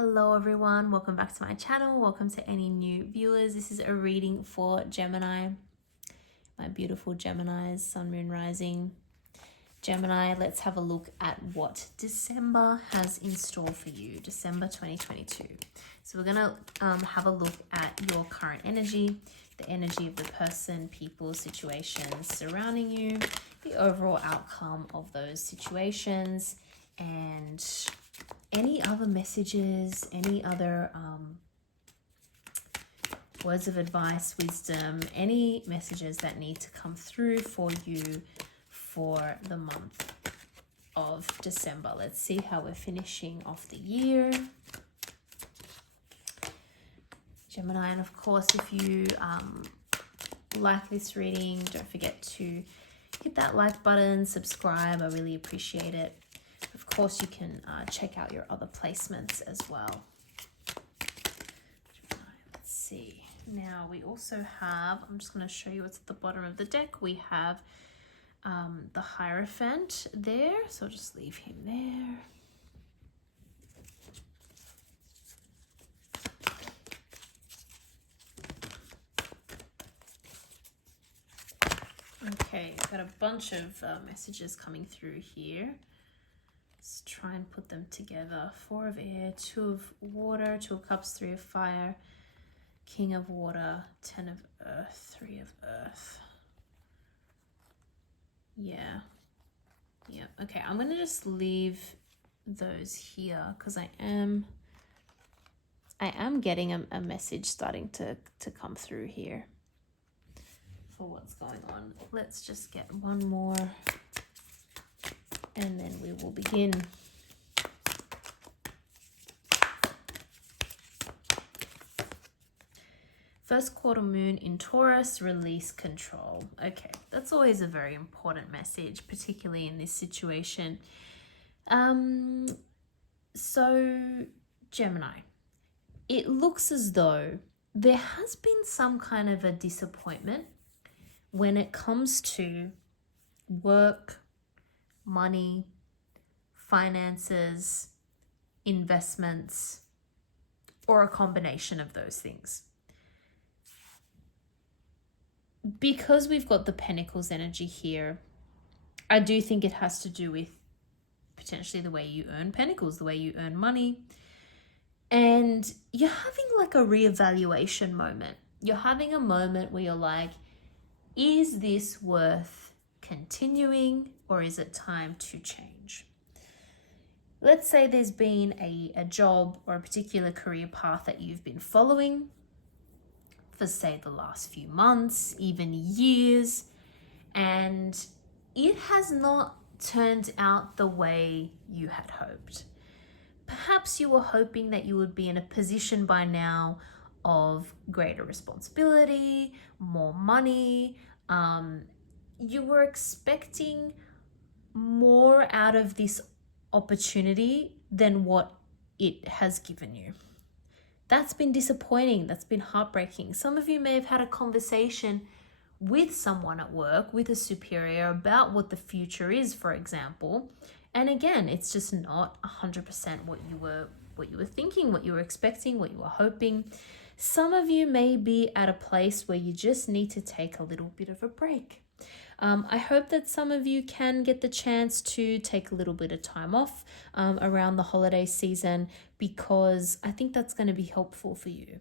Hello everyone, welcome back to my channel. Welcome to any new viewers. This is a reading for Gemini, my beautiful Geminis, Sun, Moon, Rising. Gemini, let's have a look at what December has in store for you, December 2022. So we're gonna have a look at your current energy, the energy of the person, people, situations surrounding you, the overall outcome of those situations, and any other messages, any other words of advice, wisdom, any messages that need to come through for you for the month of December. Let's see how we're finishing off the year. Gemini, and of course, if you like this reading, don't forget to hit that like button, subscribe. I really appreciate it. Of course, you can check out your other placements as well. Let's see. Now we also have, I'm just going to show you what's at the bottom of the deck. We have the Hierophant there. So I'll just leave him there. Okay, got a bunch of messages coming through here. Let's try and put them together. 4 of air, 2 of water, 2 of cups, 3 of fire, King of water, 10 of earth, 3 of earth. Yeah. Okay, I'm going to just leave those here because I am getting a message starting to come through here for what's going on. Let's just get one more and then we will begin. First quarter moon in Taurus, release control. Okay, that's always a very important message, particularly in this situation. So Gemini, it looks as though there has been some kind of a disappointment when it comes to work, money, finances, investments, or a combination of those things. Because we've got the Pentacles energy here, I do think it has to do with potentially the way you earn Pentacles, the way you earn money. And you're having like a reevaluation moment. You're having a moment where you're like, is this worth continuing or is it time to change? Let's say there's been a job or a particular career path that you've been following for say the last few months, even years, and it has not turned out the way you had hoped. Perhaps you were hoping that you would be in a position by now of greater responsibility, more money. You were expecting more out of this opportunity than what it has given you. That's been disappointing. That's been heartbreaking. Some of you may have had a conversation with someone at work, with a superior, about what the future is, for example. And again, it's just not 100% what you were thinking, what you were expecting, what you were hoping. Some of you may be at a place where you just need to take a little bit of a break. I hope that some of you can get the chance to take a little bit of time off around the holiday season, because I think that's going to be helpful for you.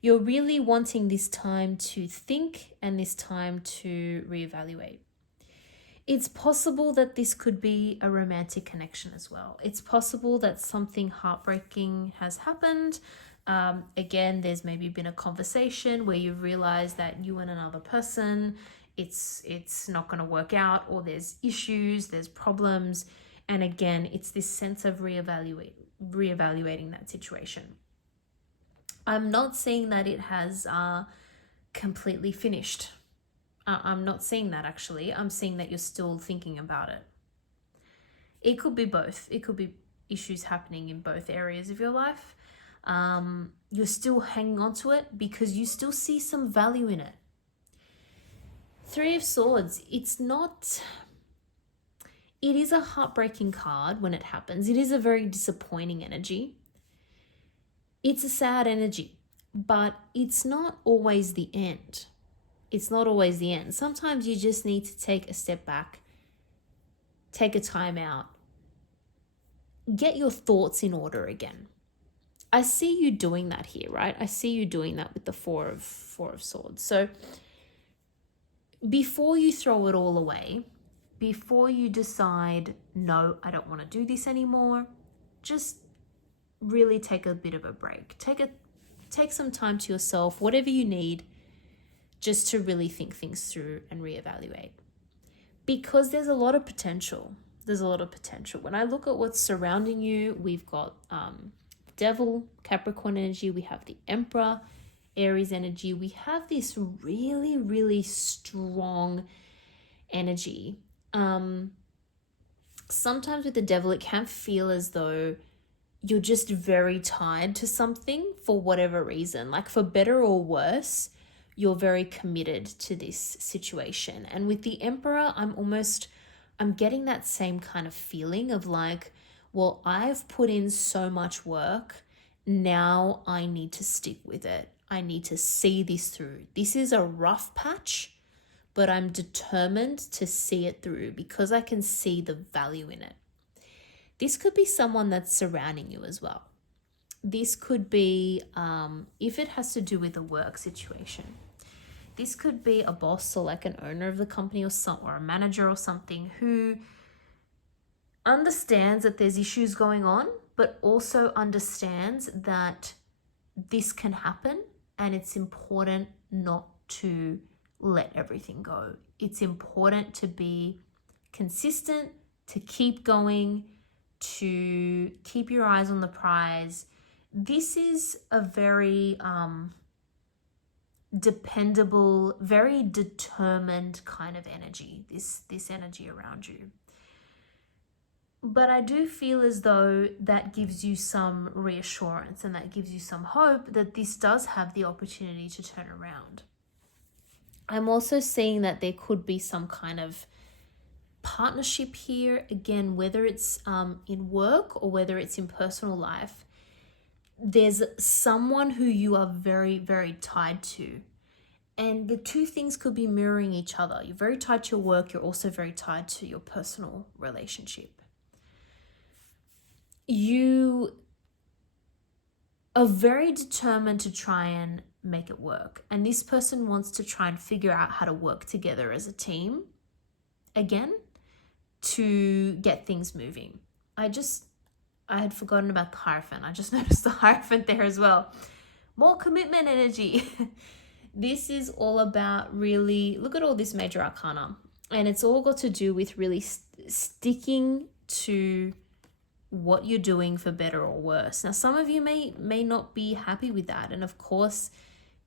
You're really wanting this time to think and this time to reevaluate. It's possible that this could be a romantic connection as well. It's possible that something heartbreaking has happened. Again, there's maybe been a conversation where you realize that you and another person, it's not going to work out, or there's issues, there's problems. And again, it's this sense of reevaluating that situation. I'm not saying that it has completely finished. I'm not seeing that actually. I'm seeing that you're still thinking about it. It could be both. It could be issues happening in both areas of your life. You're still hanging on to it because you still see some value in it. 3 of Swords, it is a heartbreaking card when it happens. It is a very disappointing energy. It's a sad energy, but it's not always the end. It's not always the end. Sometimes you just need to take a step back, take a time out, get your thoughts in order again. I see you doing that here, right? I see you doing that with the Four of Swords. So before you throw it all away, before you decide, no, I don't want to do this anymore, just really take a bit of a break. Take some time to yourself, whatever you need, just to really think things through and reevaluate. Because there's a lot of potential. There's a lot of potential. When I look at what's surrounding you, we've got Devil, Capricorn energy, we have the Emperor, Aries energy. We have this really, really strong energy. Sometimes with the Devil, it can feel as though you're just very tied to something for whatever reason, like for better or worse, you're very committed to this situation. And with the Emperor, I'm getting that same kind of feeling of like, well, I've put in so much work. Now I need to stick with it. I need to see this through. This is a rough patch, but I'm determined to see it through because I can see the value in it. This could be someone that's surrounding you as well. This could be, if it has to do with a work situation, this could be a boss or like an owner of the company or a manager or something who understands that there's issues going on, but also understands that this can happen and it's important not to let everything go. It's important to be consistent, to keep going, to keep your eyes on the prize. This is a very dependable, very determined kind of energy, this energy around you. But I do feel as though that gives you some reassurance and that gives you some hope that this does have the opportunity to turn around. I'm also seeing that there could be some kind of partnership here, again, whether it's in work or whether it's in personal life. There's someone who you are very, very tied to. And the two things could be mirroring each other. You're very tied to your work. You're also very tied to your personal relationship. You are very determined to try and make it work. And this person wants to try and figure out how to work together as a team again to get things moving. I had forgotten about the Hierophant. I just noticed the Hierophant there as well. More commitment energy. This is all about really, look at all this major arcana. And it's all got to do with really sticking to what you're doing for better or worse. Now, some of you may not be happy with that. And of course,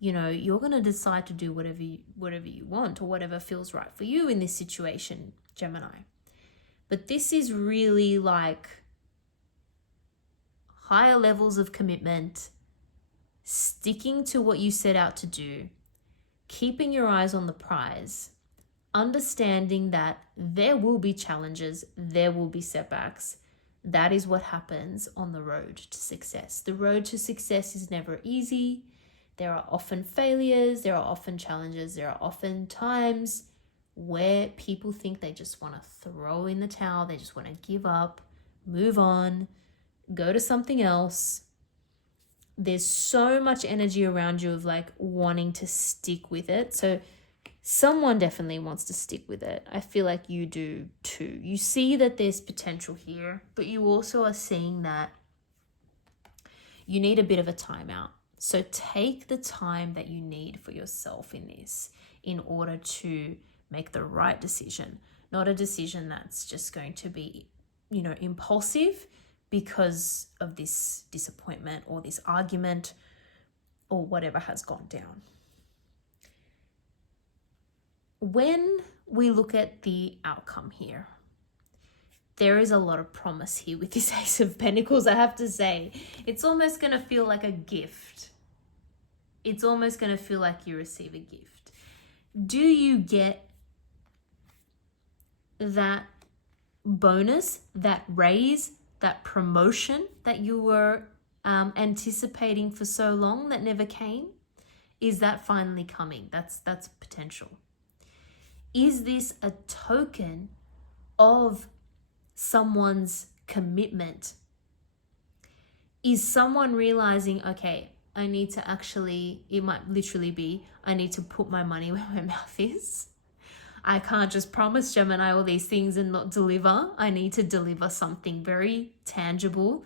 you know, you're going to decide to do whatever you want or whatever feels right for you in this situation, Gemini. But this is really like higher levels of commitment, sticking to what you set out to do, keeping your eyes on the prize, understanding that there will be challenges, there will be setbacks. That is what happens on the road to success. The road to success is never easy. There are often failures, there are often challenges, there are often times where people think they just want to throw in the towel, they just want to give up, move on, go to something else. There's so much energy around you of like wanting to stick with it. So someone definitely wants to stick with it. I feel like you do too. You see that there's potential here, but you also are seeing that you need a bit of a timeout. So take the time that you need for yourself in this in order to make the right decision, not a decision that's just going to be, you know, impulsive because of this disappointment or this argument or whatever has gone down. When we look at the outcome here, there is a lot of promise here with this Ace of Pentacles, I have to say. It's almost going to feel like a gift. It's almost going to feel like you receive a gift. Do you get that bonus, that raise, that promotion that you were anticipating for so long that never came? Is that finally coming? That's potential. Is this a token of someone's commitment? Is someone realizing, okay, I need to actually, it might literally be, I need to put my money where my mouth is. I can't just promise Gemini all these things and not deliver. I need to deliver something very tangible,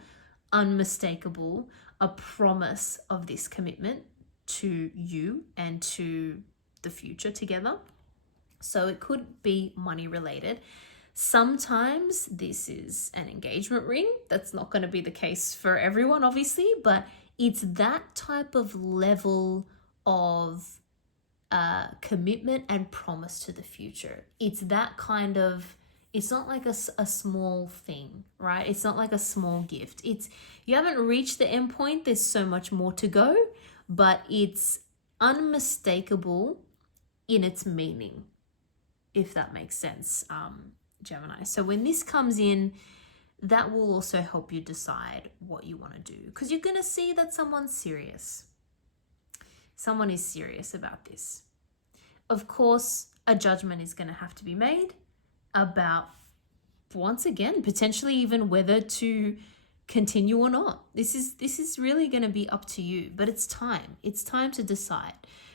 unmistakable, a promise of this commitment to you and to the future together. So it could be money related. Sometimes this is an engagement ring. That's not going to be the case for everyone, obviously, but it's that type of level of commitment and promise to the future. It's that kind of, it's not like a small thing, right? It's not like a small gift. It's, you haven't reached the end point. There's so much more to go, but it's unmistakable in its meaning, if that makes sense, Gemini. So when this comes in, that will also help you decide what you want to do, because you're going to see that someone's serious. Someone is serious about this. Of course, a judgment is going to have to be made about, once again, potentially even whether to continue or not. This is really going to be up to you, but it's time. It's time to decide.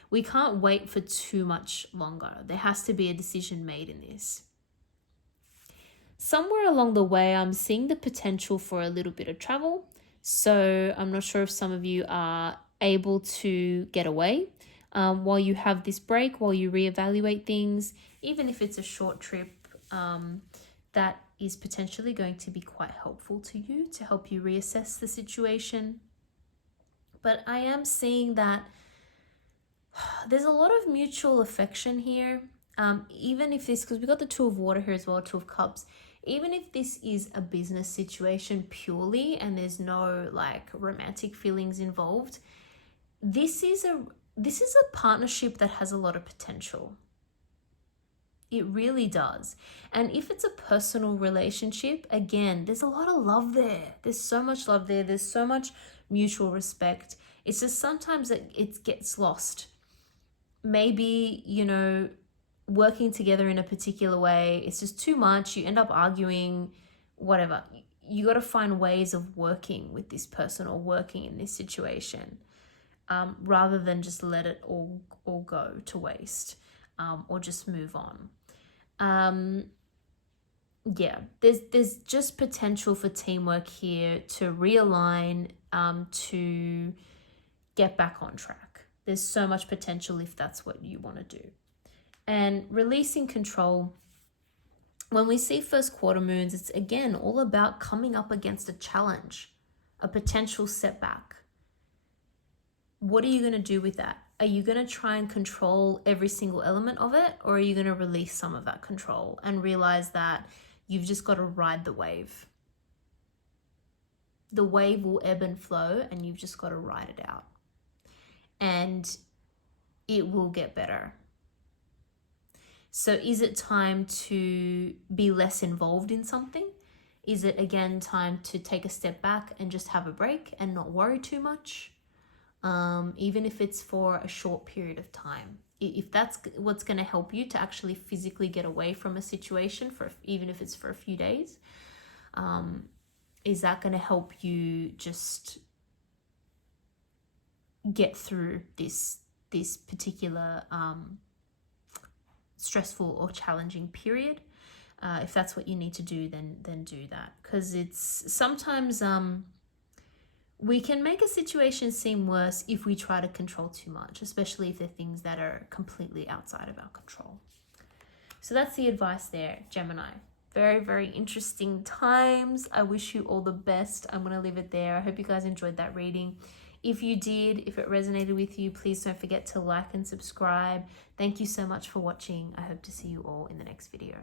We can't wait for too much longer. There has to be a decision made in this. Somewhere along the way, I'm seeing the potential for a little bit of travel. So I'm not sure if some of you are able to get away while you have this break, while you reevaluate things, even if it's a short trip, that is potentially going to be quite helpful to you to help you reassess the situation. But I am seeing that there's a lot of mutual affection here. Even if this, because we got the Two of Water here as well, Two of Cups, even if this is a business situation purely and there's no like romantic feelings involved, this is a partnership that has a lot of potential. It really does. And if it's a personal relationship, again, there's a lot of love there. There's so much love there. There's so much mutual respect. It's just sometimes it gets lost. Maybe, working together in a particular way, it's just too much. You end up arguing, whatever. You got to find ways of working with this person or working in this situation, rather than just let it all go to waste, or just move on. There's just potential for teamwork here to realign, to get back on track. There's so much potential if that's what you want to do. And releasing control. When we see first quarter moons, it's again all about coming up against a challenge, a potential setback. What are you going to do with that? Are you going to try and control every single element of it, or are you going to release some of that control and realize that you've just got to ride the wave? The wave will ebb and flow, and you've just got to ride it out. And it will get better. So is it time to be less involved in something? Is it again time to take a step back and just have a break and not worry too much? Even if it's for a short period of time. If that's what's going to help you to actually physically get away from a situation, even if it's for a few days, is that going to help you just get through this particular stressful or challenging period? If that's what you need to do, then do that, because it's sometimes we can make a situation seem worse if we try to control too much, especially if they're things that are completely outside of our control. So that's the advice there, Gemini. Very, very interesting times. I wish you all the best. I'm going to leave it there. I hope you guys enjoyed that reading. If you did, if it resonated with you, please don't forget to like and subscribe. Thank you so much for watching. I hope to see you all in the next video.